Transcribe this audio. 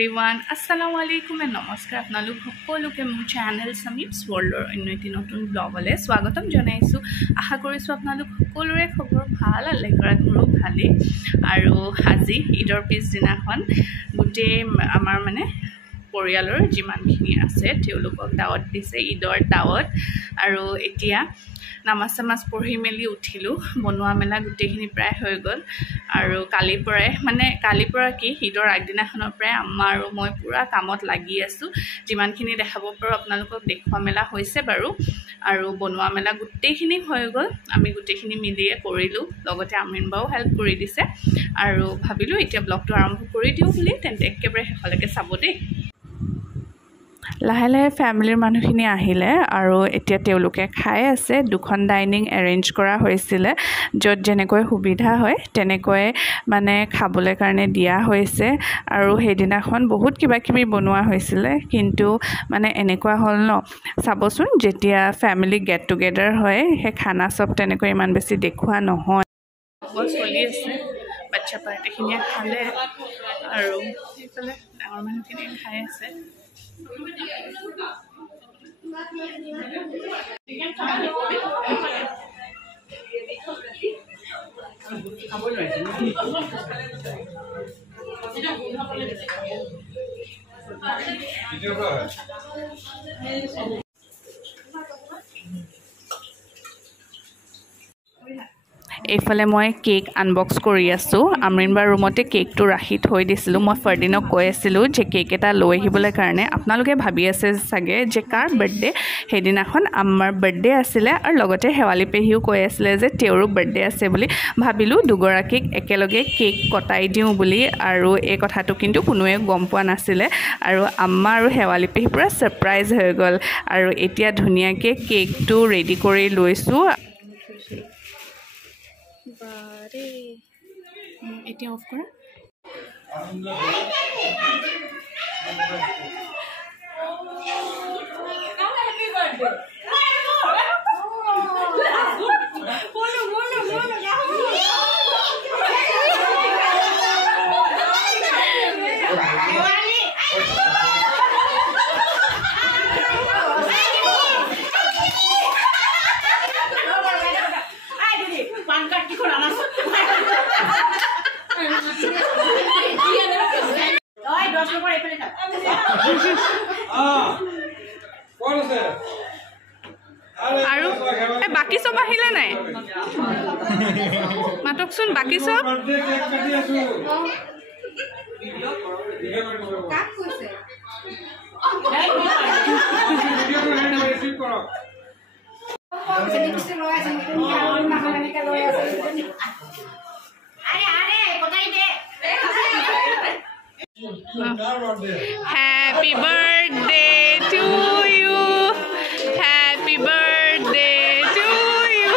Everyone আসসালামু আলাইকুম and নমস্কাৰ আপোনালোক সকলোকে মোৰ চেনেল সমীপছ ৱৰ্ল্ডৰ অন্য এটি নতুন ব্লগলৈ স্বাগতম জনাইছোঁ। আশা কৰিছোঁ আপোনালোক সকলোৰে খবৰ ভাল আল্লাহ কৰাত মোৰো ভালেই। আৰু আজি ঈদৰ পিছদিনাখন গোটেই আমাৰ মানে পৰিয়ালৰ যিমানখিনি আছে তেওঁলোকক দাৱত দিছে, ঈদৰ দাৱত। আৰু এতিয়া নামাজ চামাজ পঢ়ি মেলি উঠিলোঁ, বনোৱা মেলা গোটেইখিনি প্ৰায় হৈ গ'ল। আৰু কালিৰ পৰা কি ঈদৰ আগদিনাখনৰ পৰাই আম্মা আৰু মই পূৰা কামত লাগি আছোঁ। যিমানখিনি দেখাব পাৰোঁ আপোনালোকক দেখুওৱা মেলা হৈছে বাৰু। আৰু বনোৱা মেলা গোটেইখিনি হৈ গ'ল, আমি গোটেইখিনি মিলিয়ে কৰিলোঁ, লগতে আমিন বাও হেল্প কৰি দিছে। আৰু ভাবিলোঁ এতিয়া ব্লগটো আৰম্ভ কৰি দিওঁ বুলি, তেন্তে একেবাৰে শেষলৈকে চাব দেই। লাহে লাহে ফেমিলিৰ মানুহখিনি আহিলে আৰু এতিয়া তেওঁলোকে খাই আছে। দুখন ডাইনিং এৰেঞ্জ কৰা হৈছিলে, য'ত যেনেকৈ সুবিধা হয় তেনেকৈ মানে খাবলৈ কাৰণে দিয়া হৈছে। আৰু সেইদিনাখন বহুত কিবা কিবি বনোৱা হৈছিলে, কিন্তু মানে এনেকুৱা হ'ল ন, চাবচোন যেতিয়া ফেমিলি গেট টুগেডাৰ হয় সেই খানা চব তেনেকৈ ইমান বেছি দেখুওৱা নহয়। চলি আছে, বাচ্ছা পাৰ্টিখিনিয়ে খালে আৰু সেইফালে ডাঙৰ মানুহখিনিয়ে খাই আছে। এইফালে মই কেক আনবক্স কৰি আছোঁ। আমৰিনবাৰ ৰুমতে কেকটো ৰাখি থৈ দিছিলোঁ। মই ফাৰ্দিনক কৈ আছিলোঁ যে কেক এটা লৈ আহিবলৈ কাৰণে। আপোনালোকে ভাবি আছে চাগে যে কাৰ বাৰ্থডে, সেইদিনাখন আমাৰ বাৰ্থডে আছিলে আৰু লগতে শেৱালি পেহীও কৈ আছিলে যে তেওঁৰো বাৰ্থডে আছে বুলি। ভাবিলোঁ দুগৰাকীক একেলগে কেক কটাই দিওঁ বুলি, আৰু এই কথাটো কিন্তু কোনোৱে গম পোৱা নাছিলে। আৰু আম্মা আৰু শেৱালি পেহী পূৰা ছাৰপ্ৰাইজ হৈ গ'ল। আৰু এতিয়া ধুনীয়াকৈ কেকটো ৰেডি কৰি লৈছোঁ। এতিয়া অফ কৰা। আৰু বাকী চব আহিলে নাই? মাতকচোন বাকী চব। Happy birthday to you. Happy birthday to you.